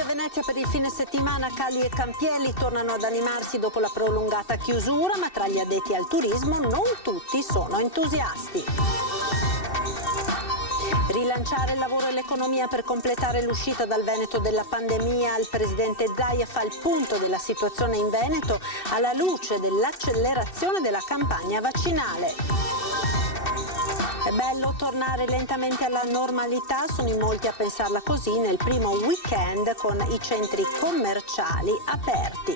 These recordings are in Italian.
a Venezia per il fine settimana. Calli e Campielli tornano ad animarsi dopo la prolungata chiusura, ma tra gli addetti al turismo non tutti sono entusiasti. Rilanciare il lavoro e l'economia per completare l'uscita dal Veneto della pandemia. Il presidente Zaia fa il punto della situazione in Veneto alla luce dell'accelerazione della campagna vaccinale. È bello tornare lentamente alla normalità, sono in molti a pensarla così nel primo weekend con i centri commerciali aperti.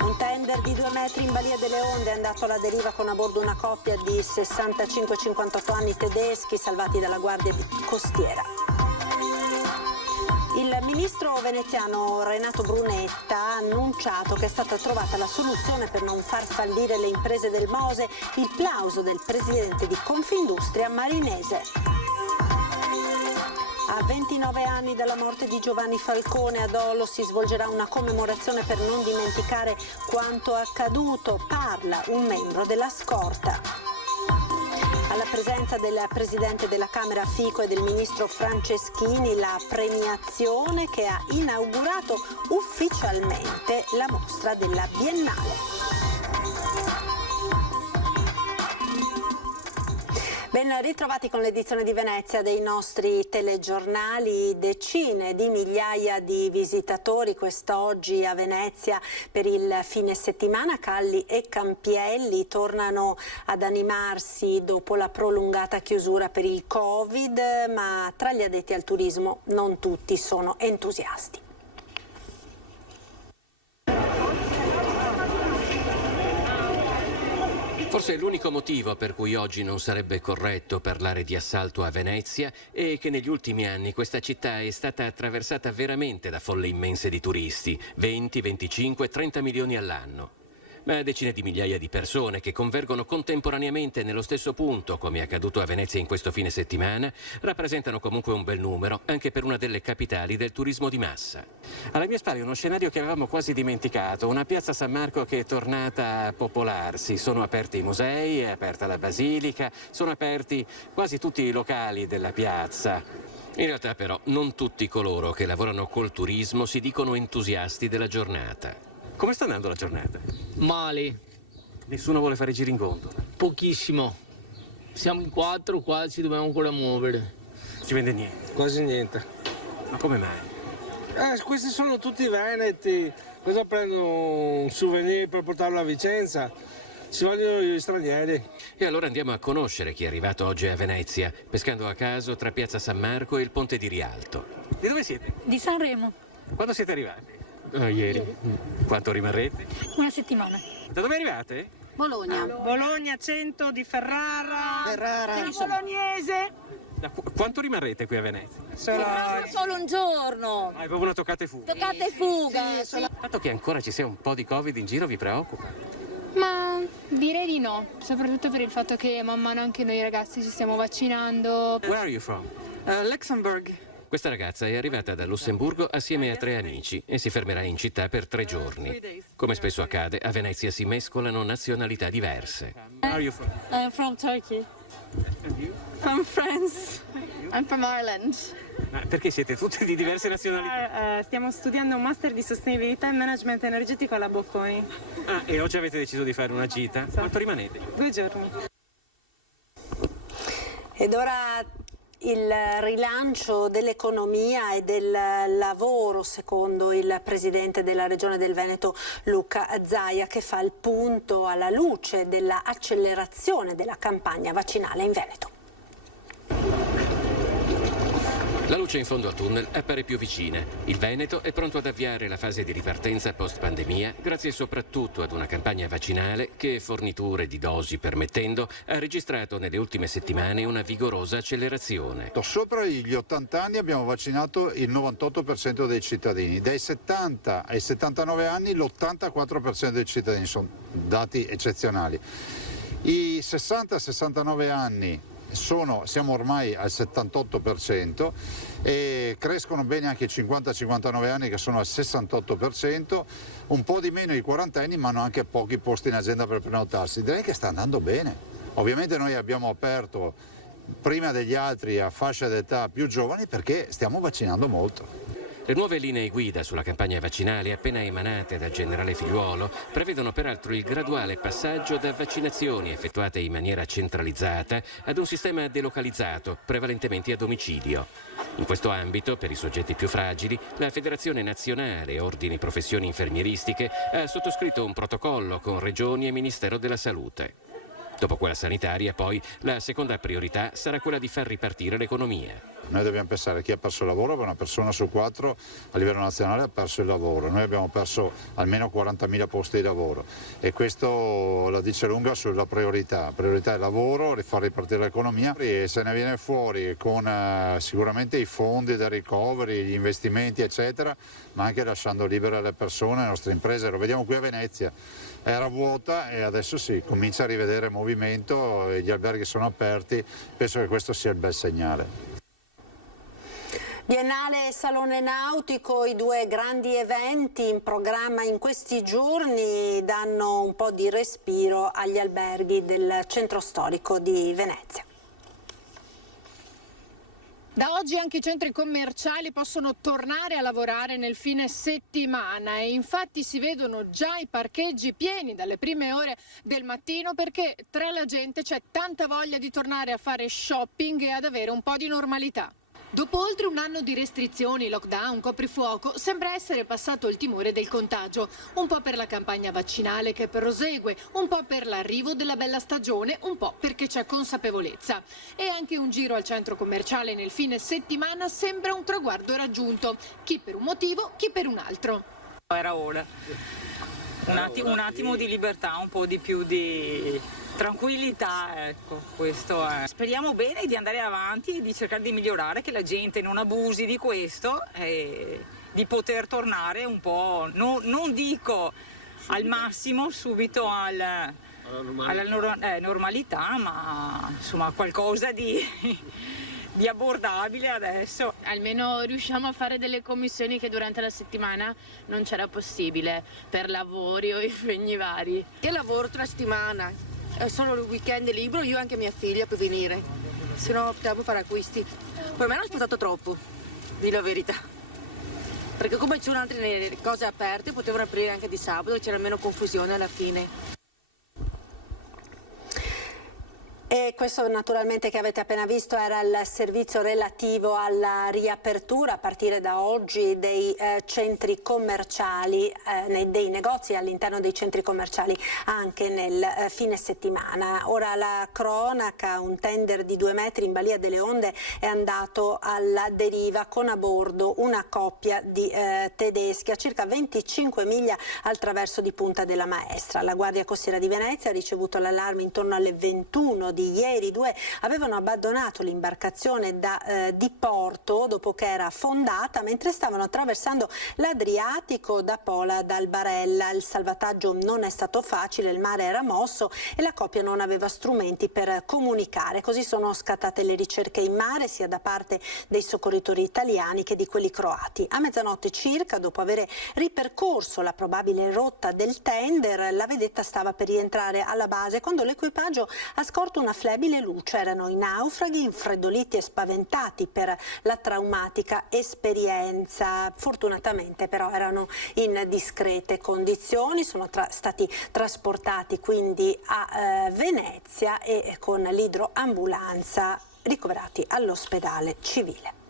Un tender di 2 metri in Balia delle Onde è andato alla deriva con a bordo una coppia di 65-58 anni tedeschi salvati dalla Guardia Costiera. Il ministro veneziano Renato Brunetta ha annunciato che è stata trovata la soluzione per non far fallire le imprese del Mose, il plauso del presidente di Confindustria Marinese. A 29 anni dalla morte di Giovanni Falcone a Dolo si svolgerà una commemorazione per non dimenticare quanto accaduto, parla un membro della scorta. Alla presenza del Presidente della Camera Fico e del Ministro Franceschini, la premiazione che ha inaugurato ufficialmente la mostra della Biennale. Ben ritrovati con l'edizione di Venezia dei nostri telegiornali. Decine di migliaia di visitatori quest'oggi a Venezia per il fine settimana. Calli e Campielli tornano ad animarsi dopo la prolungata chiusura per il Covid, ma tra gli addetti al turismo non tutti sono entusiasti. Forse l'unico motivo per cui oggi non sarebbe corretto parlare di assalto a Venezia è che negli ultimi anni questa città è stata attraversata veramente da folle immense di turisti, 20, 25, 30 milioni all'anno. Ma decine di migliaia di persone che convergono contemporaneamente nello stesso punto, come è accaduto a Venezia in questo fine settimana, rappresentano comunque un bel numero, anche per una delle capitali del turismo di massa. Alle mie spalle uno scenario che avevamo quasi dimenticato, una piazza San Marco che è tornata a popolarsi. Sono aperti i musei, è aperta la basilica, sono aperti quasi tutti i locali della piazza. In realtà però non tutti coloro che lavorano col turismo si dicono entusiasti della giornata. Come sta andando la giornata? Male. Nessuno vuole fare giri in gondola? Pochissimo. Siamo in 4 qua, ci dobbiamo ancora muovere. Si vende niente? Quasi niente. Ma come mai? Questi sono tutti veneti. Cosa prendono un souvenir per portarlo a Vicenza? Ci vogliono gli stranieri. E allora andiamo a conoscere chi è arrivato oggi a Venezia, pescando a caso tra Piazza San Marco e il Ponte di Rialto. Di dove siete? Di Sanremo. Quando siete arrivati? Ieri. Quanto rimarrete? Una settimana. Da dove arrivate? Bologna. Bologna, 100 di Ferrara. Bolognese. Quanto rimarrete qui a Venezia? Solo un giorno. È proprio una toccata e fuga. Toccate e fuga. Il fatto che ancora ci sia un po' di Covid in giro vi preoccupa? Ma direi di no, soprattutto per il fatto che man mano anche noi ragazzi ci stiamo vaccinando. Where are you from? Luxembourg. Questa ragazza è arrivata da Lussemburgo assieme a 3 amici e si fermerà in città per 3 giorni. Come spesso accade, a Venezia si mescolano nazionalità diverse. Where are you from? I'm from Turkey. And you? From France. I'm from Ireland. Ma perché siete tutti di diverse nazionalità? Stiamo studiando un master di sostenibilità e management energetico alla Bocconi. Ah, e oggi avete deciso di fare una gita? Quanto rimanete? 2 giorni. Ed ora il rilancio dell'economia e del lavoro, secondo il presidente della Regione del Veneto Luca Zaia, che fa il punto alla luce dell'accelerazione della campagna vaccinale in Veneto. La luce in fondo al tunnel appare più vicina. Il Veneto è pronto ad avviare la fase di ripartenza post-pandemia grazie soprattutto ad una campagna vaccinale che, forniture di dosi permettendo, ha registrato nelle ultime settimane una vigorosa accelerazione. Sopra gli 80 anni abbiamo vaccinato il 98% dei cittadini, dai 70 ai 79 anni l'84% dei cittadini, sono dati eccezionali. I 60-69 anni siamo ormai al 78% e crescono bene anche i 50-59 anni che sono al 68%, un po' di meno i 40 anni ma hanno anche pochi posti in agenda per prenotarsi. Direi che sta andando bene. Ovviamente noi abbiamo aperto prima degli altri a fascia d'età più giovani perché stiamo vaccinando molto. Le nuove linee guida sulla campagna vaccinale appena emanate dal generale Figliuolo prevedono peraltro il graduale passaggio da vaccinazioni effettuate in maniera centralizzata ad un sistema delocalizzato, prevalentemente a domicilio. In questo ambito, per i soggetti più fragili, la Federazione Nazionale Ordini Professioni Infermieristiche ha sottoscritto un protocollo con Regioni e Ministero della Salute. Dopo quella sanitaria, poi, la seconda priorità sarà quella di far ripartire l'economia. Noi dobbiamo pensare a chi ha perso il lavoro, una persona su 4 a livello nazionale ha perso il lavoro. Noi abbiamo perso almeno 40.000 posti di lavoro e questo la dice lunga sulla priorità. La priorità è il lavoro, far ripartire l'economia e se ne viene fuori con sicuramente i fondi del recovery, gli investimenti eccetera, ma anche lasciando libere le persone, le nostre imprese. Lo vediamo qui a Venezia. Era vuota e adesso si comincia a rivedere movimento, gli alberghi sono aperti, penso che questo sia il bel segnale. Biennale e Salone Nautico, i due grandi eventi in programma in questi giorni, danno un po' di respiro agli alberghi del centro storico di Venezia. Da oggi anche i centri commerciali possono tornare a lavorare nel fine settimana e infatti si vedono già i parcheggi pieni dalle prime ore del mattino perché tra la gente c'è tanta voglia di tornare a fare shopping e ad avere un po' di normalità. Dopo oltre un anno di restrizioni, lockdown, coprifuoco, sembra essere passato il timore del contagio. Un po' per la campagna vaccinale che prosegue, un po' per l'arrivo della bella stagione, un po' perché c'è consapevolezza. E anche un giro al centro commerciale nel fine settimana sembra un traguardo raggiunto. Chi per un motivo, chi per un altro. Era ora. Un attimo di libertà, un po' di più di tranquillità, ecco, questo è. Speriamo bene di andare avanti e di cercare di migliorare, che la gente non abusi di questo e di poter tornare un po', non dico al massimo subito alla normalità, ma insomma qualcosa di abbordabile adesso. Almeno riusciamo a fare delle commissioni che durante la settimana non c'era possibile, per lavori o impegni vari. Che lavoro tra la settimana? È solo il weekend libero, io e anche mia figlia per venire, se no optiamo per fare acquisti. Per me hanno aspettato troppo, di la verità, perché come c'erano altre cose aperte potevano aprire anche di sabato, c'era meno confusione alla fine. E questo naturalmente che avete appena visto era il servizio relativo alla riapertura a partire da oggi dei centri commerciali, dei negozi all'interno dei centri commerciali anche nel fine settimana. Ora la cronaca, un tender di 2 metri in Balia delle Onde è andato alla deriva con a bordo una coppia di tedeschi a circa 25 miglia al traverso di Punta della Maestra. La Guardia Costiera di Venezia ha ricevuto l'allarme intorno alle 21 di ieri. 2 avevano abbandonato l'imbarcazione da diporto dopo che era affondata mentre stavano attraversando l'Adriatico da Pola dal Barella. Il salvataggio non è stato facile, il mare era mosso e la coppia non aveva strumenti per comunicare. Così sono scattate le ricerche in mare sia da parte dei soccorritori italiani che di quelli croati. A mezzanotte circa, dopo aver ripercorso la probabile rotta del tender, la vedetta stava per rientrare alla base quando l'equipaggio ha scorto una flebile luce. Erano i naufraghi infreddoliti e spaventati per la traumatica esperienza. Fortunatamente però erano in discrete condizioni, sono stati trasportati quindi a Venezia e con l'idroambulanza ricoverati all'ospedale civile.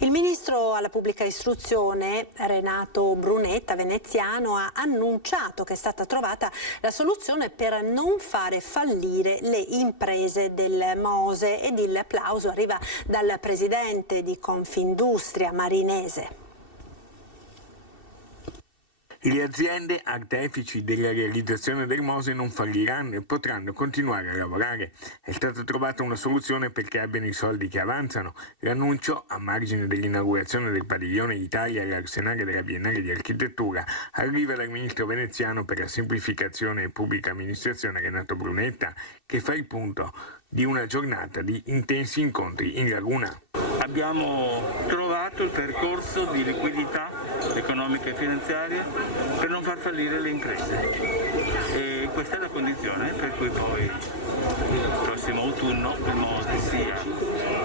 Il ministro alla pubblica istruzione Renato Brunetta, veneziano, ha annunciato che è stata trovata la soluzione per non fare fallire le imprese del Mose ed il plauso arriva dal presidente di Confindustria Marinese. Le aziende artefici della realizzazione del Mose non falliranno e potranno continuare a lavorare. È stata trovata una soluzione perché abbiano i soldi che avanzano. L'annuncio, a margine dell'inaugurazione del padiglione Italia all'Arsenale della Biennale di Architettura, arriva dal ministro veneziano per la semplificazione e pubblica amministrazione Renato Brunetta, che fa il punto di una giornata di intensi incontri in laguna. Abbiamo trovato il percorso di liquidità economica e finanziaria per non far fallire le imprese e questa è la condizione per cui poi il prossimo autunno il MOSE sia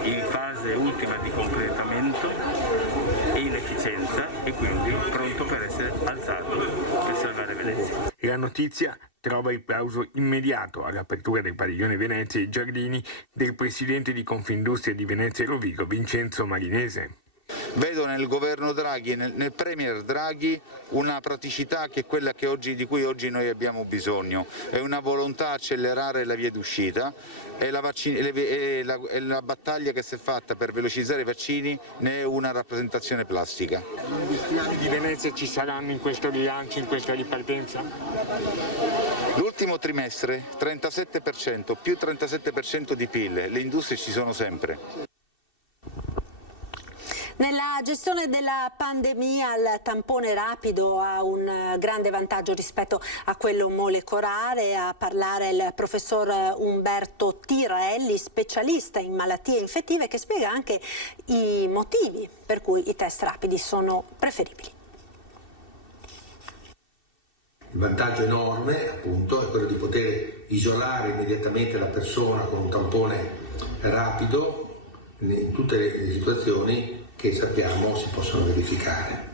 in fase ultima di completamento e in efficienza e quindi pronto per essere alzato per salvare Venezia. La notizia trova il plauso immediato all'apertura del padiglione Venezia e Giardini del presidente di Confindustria di Venezia e Rovigo, Vincenzo Marinese. Vedo nel governo Draghi e nel premier Draghi una praticità che è quella di cui oggi noi abbiamo bisogno, è una volontà a accelerare la via d'uscita e la battaglia che si è fatta per velocizzare i vaccini ne è una rappresentazione plastica. Gli industriali di Venezia ci saranno in questo rilancio, in questa ripartenza? L'ultimo trimestre 37%, più 37% di PIL, le industrie ci sono sempre. Nella gestione della pandemia il tampone rapido ha un grande vantaggio rispetto a quello molecolare. A parlare il professor Umberto Tirelli, specialista in malattie infettive, che spiega anche i motivi per cui i test rapidi sono preferibili. Il vantaggio enorme, appunto, è quello di poter isolare immediatamente la persona con un tampone rapido in tutte le situazioni che sappiamo si possono verificare.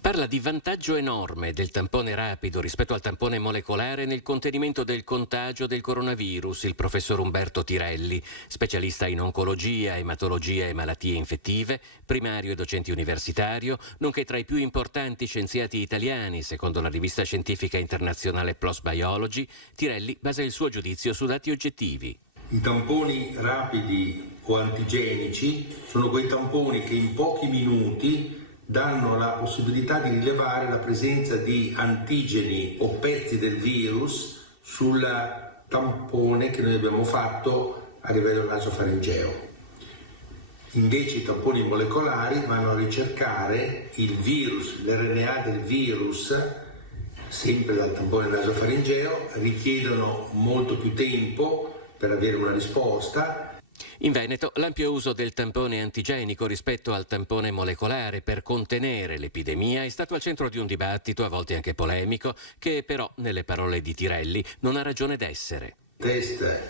Parla di vantaggio enorme del tampone rapido rispetto al tampone molecolare nel contenimento del contagio del coronavirus il professor Umberto Tirelli, specialista in oncologia, ematologia e malattie infettive, primario e docente universitario, nonché tra i più importanti scienziati italiani, secondo la rivista scientifica internazionale PLOS Biology. Tirelli basa il suo giudizio su dati oggettivi. I tamponi rapidi o antigenici sono quei tamponi che in pochi minuti danno la possibilità di rilevare la presenza di antigeni o pezzi del virus sul tampone che noi abbiamo fatto a livello nasofaringeo. Invece i tamponi molecolari vanno a ricercare il virus, l'RNA del virus, sempre dal tampone nasofaringeo, richiedono molto più tempo per avere una risposta. In Veneto l'ampio uso del tampone antigenico rispetto al tampone molecolare per contenere l'epidemia è stato al centro di un dibattito, a volte anche polemico, che però, nelle parole di Tirelli, non ha ragione d'essere. Test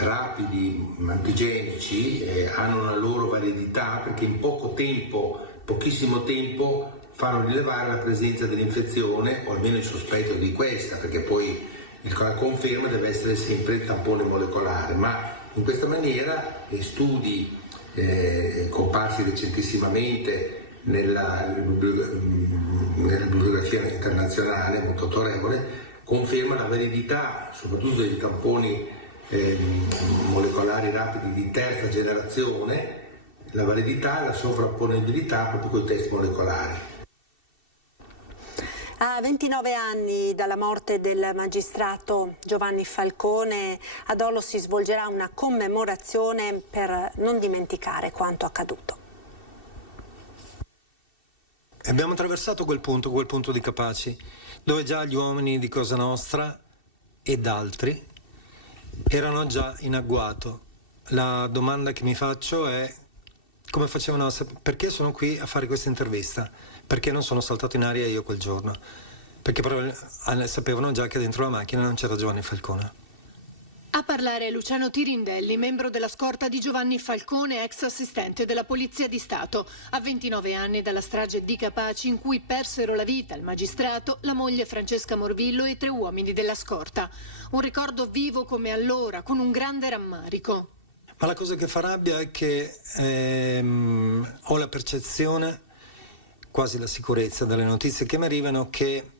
rapidi antigenici hanno una loro validità perché in poco tempo, pochissimo tempo, fanno rilevare la presenza dell'infezione o almeno il sospetto di questa, perché poi la conferma deve essere sempre il tampone molecolare, ma in questa maniera studi comparsi recentissimamente nella bibliografia internazionale molto autorevole conferma la validità soprattutto dei tamponi molecolari rapidi di terza generazione, la validità e la sovrapponibilità proprio con i test molecolari. A 29 anni dalla morte del magistrato Giovanni Falcone, ad Ollo si svolgerà una commemorazione per non dimenticare quanto accaduto. Abbiamo attraversato quel punto di Capaci, dove già gli uomini di Cosa Nostra ed altri erano già in agguato. La domanda che mi faccio è come facevano perché sono qui a fare questa intervista? Perché non sono saltato in aria io quel giorno? Perché però sapevano già che dentro la macchina non c'era Giovanni Falcone. A parlare Luciano Tirindelli, membro della scorta di Giovanni Falcone, ex assistente della Polizia di Stato. A 29 anni dalla strage di Capaci, in cui persero la vita il magistrato, la moglie Francesca Morvillo e 3 uomini della scorta. Un ricordo vivo come allora, con un grande rammarico. Ma la cosa che fa rabbia è che ho la percezione, quasi la sicurezza dalle notizie che mi arrivano, che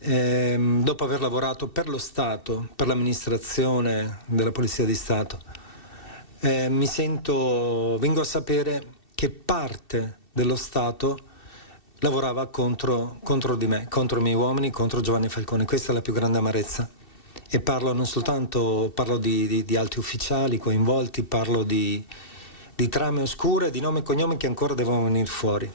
dopo aver lavorato per lo Stato, per l'amministrazione della Polizia di Stato, vengo a sapere che parte dello Stato lavorava contro di me, contro i miei uomini, contro Giovanni Falcone. Questa è la più grande amarezza. E parlo di altri ufficiali coinvolti, parlo di trame oscure, di nomi e cognomi che ancora devono venire fuori.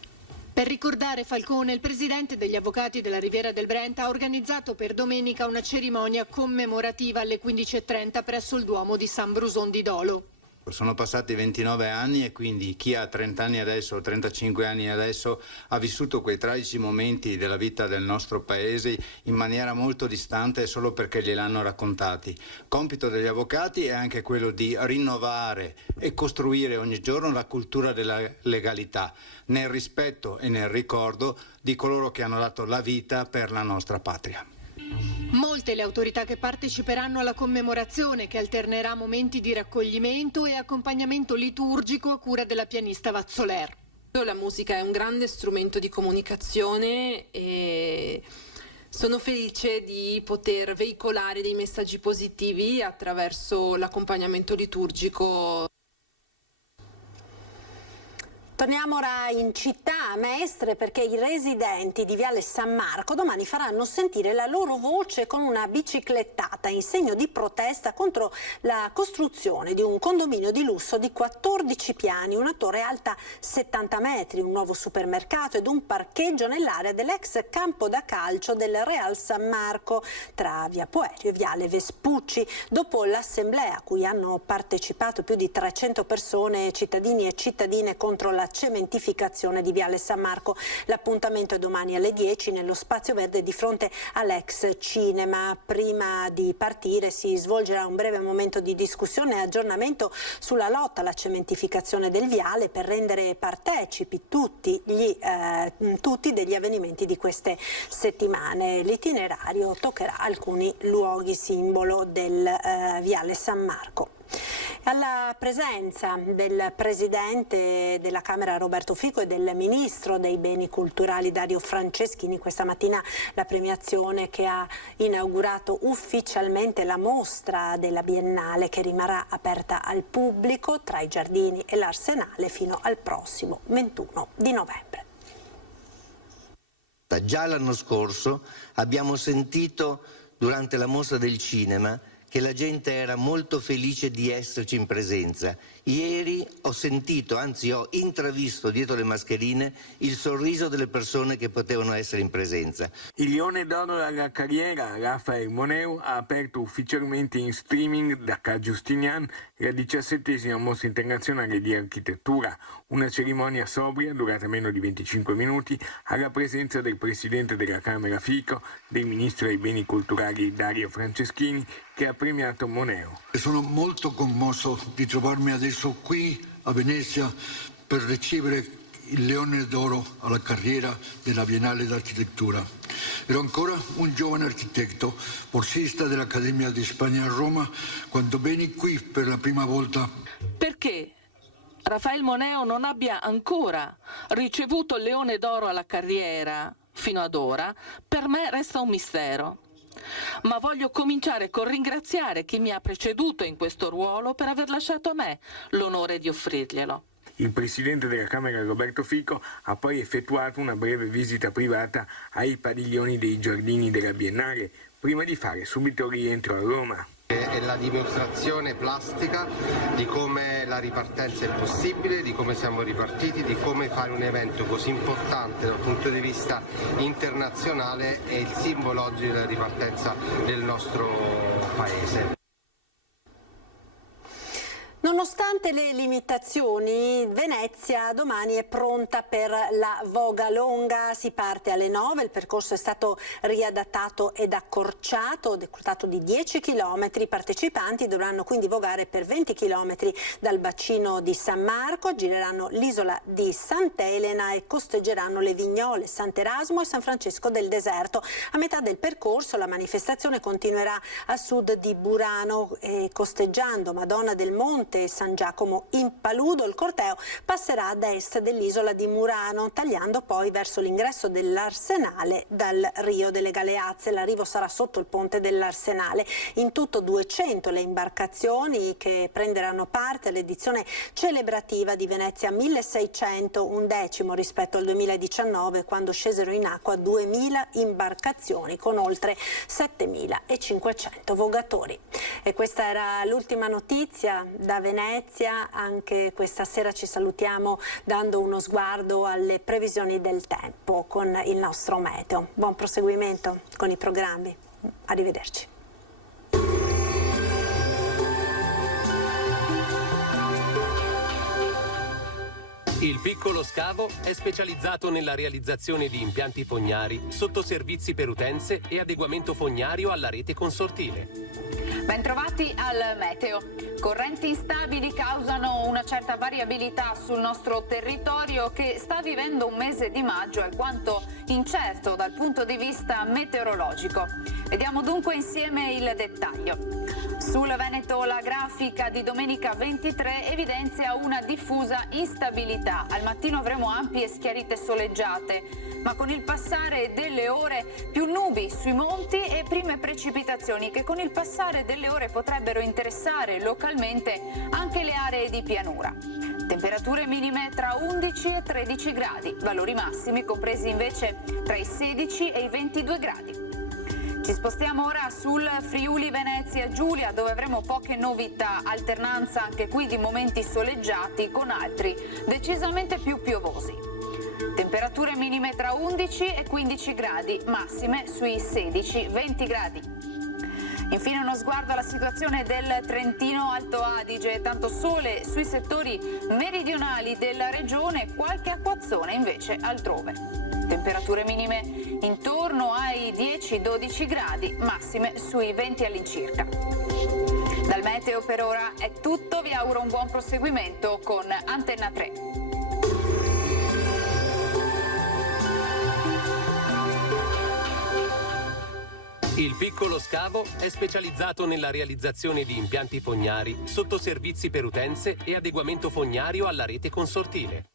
Per ricordare Falcone, il presidente degli avvocati della Riviera del Brenta ha organizzato per domenica una cerimonia commemorativa alle 15:30 presso il Duomo di San Bruson di Dolo. Sono passati 29 anni e quindi chi ha 30 anni adesso o 35 anni adesso ha vissuto quei tragici momenti della vita del nostro paese in maniera molto distante solo perché gliel'hanno raccontati. Compito degli avvocati è anche quello di rinnovare e costruire ogni giorno la cultura della legalità, nel rispetto e nel ricordo di coloro che hanno dato la vita per la nostra patria. Molte le autorità che parteciperanno alla commemorazione, che alternerà momenti di raccoglimento e accompagnamento liturgico a cura della pianista Vazzoler. La musica è un grande strumento di comunicazione e sono felice di poter veicolare dei messaggi positivi attraverso l'accompagnamento liturgico. Torniamo ora in città a Mestre perché i residenti di Viale San Marco domani faranno sentire la loro voce con una biciclettata in segno di protesta contro la costruzione di un condominio di lusso di 14 piani, una torre alta 70 metri, un nuovo supermercato ed un parcheggio nell'area dell'ex campo da calcio del Real San Marco tra Via Puerio e Viale Vespucci. Dopo l'assemblea a cui hanno partecipato più di 300 persone, cittadini e cittadine contro la cementificazione di Viale San Marco. L'appuntamento è domani alle 10 nello Spazio Verde di fronte all'ex cinema. Prima di partire si svolgerà un breve momento di discussione e aggiornamento sulla lotta alla cementificazione del viale per rendere partecipi tutti degli avvenimenti di queste settimane. L'itinerario toccherà alcuni luoghi simbolo del Viale San Marco. Alla presenza del Presidente della Camera Roberto Fico e del Ministro dei Beni Culturali Dario Franceschini, questa mattina la premiazione che ha inaugurato ufficialmente la mostra della Biennale che rimarrà aperta al pubblico tra i giardini e l'Arsenale fino al prossimo 21 di novembre. Già l'anno scorso abbiamo sentito durante la mostra del cinema che la gente era molto felice di esserci in presenza. Ieri ho sentito, anzi ho intravisto dietro le mascherine il sorriso delle persone che potevano essere in presenza. Il Leone d'Oro alla carriera, Raphael Moneu, ha aperto ufficialmente in streaming da Ca' Justinian la 17ª mostra internazionale di architettura, una cerimonia sobria durata meno di 25 minuti alla presenza del Presidente della Camera Fico, del Ministro dei Beni Culturali Dario Franceschini, che ha premiato Moneu. Sono molto commosso di trovarmi adesso qui a Venezia per ricevere il Leone d'Oro alla carriera della Biennale d'Architettura. Ero ancora un giovane architetto, borsista dell'Accademia di Spagna a Roma, quando venni qui per la prima volta. Perché Raphael Moneu non abbia ancora ricevuto il Leone d'Oro alla carriera fino ad ora, per me resta un mistero. Ma voglio cominciare col ringraziare chi mi ha preceduto in questo ruolo per aver lasciato a me l'onore di offrirglielo. Il Presidente della Camera Roberto Fico ha poi effettuato una breve visita privata ai padiglioni dei giardini della Biennale, prima di fare subito rientro a Roma. È la dimostrazione plastica di come la ripartenza è possibile, di come siamo ripartiti, di come fare un evento così importante dal punto di vista internazionale è il simbolo oggi della ripartenza del nostro Paese. Nonostante le limitazioni, Venezia domani è pronta per la Voga Longa. Si parte alle 9, il percorso è stato riadattato ed accorciato, decurtato di 10 km. I partecipanti dovranno quindi vogare per 20 km dal bacino di San Marco, gireranno l'isola di Sant'Elena e costeggeranno le Vignole, Sant'Erasmo e San Francesco del Deserto. A metà del percorso la manifestazione continuerà a sud di Burano e costeggiando Madonna del Monte e San Giacomo in Paludo. Il corteo passerà ad est dell'isola di Murano, tagliando poi verso l'ingresso dell'Arsenale dal Rio delle Galeazze. L'arrivo sarà sotto il ponte dell'Arsenale. In tutto 200 le imbarcazioni che prenderanno parte all'edizione celebrativa di Venezia, 1600, un decimo rispetto al 2019, quando scesero in acqua 2000 imbarcazioni con oltre 7500 vogatori. E questa era l'ultima notizia da Venezia. Anche questa sera ci salutiamo dando uno sguardo alle previsioni del tempo con il nostro meteo. Buon proseguimento con i programmi. Arrivederci. Il piccolo scavo è specializzato nella realizzazione di impianti fognari, sottoservizi per utenze e adeguamento fognario alla rete consortile. Bentrovati al meteo. Correnti instabili causano una certa variabilità sul nostro territorio che sta vivendo un mese di maggio alquanto incerto dal punto di vista meteorologico. Vediamo dunque insieme il dettaglio. Sul Veneto la grafica di domenica 23 evidenzia una diffusa instabilità. Al mattino avremo ampie schiarite soleggiate, ma con il passare delle ore più nubi sui monti e prime precipitazioni che con il passare delle ore potrebbero interessare localmente anche le aree di pianura. Temperature minime tra 11 e 13 gradi, valori massimi compresi invece tra i 16 e i 22 gradi. Ci spostiamo ora sul Friuli Venezia Giulia, dove avremo poche novità, alternanza anche qui di momenti soleggiati con altri decisamente più piovosi. Temperature minime tra 11 e 15 gradi, massime sui 16-20 gradi. Infine uno sguardo alla situazione del Trentino Alto Adige, tanto sole sui settori meridionali della regione, qualche acquazzone invece altrove. Temperature minime intorno ai 10-12 gradi, massime sui 20 all'incirca. Dal meteo per ora è tutto, vi auguro un buon proseguimento con Antenna 3. Il piccolo scavo è specializzato nella realizzazione di impianti fognari, sottoservizi per utenze e adeguamento fognario alla rete consortile.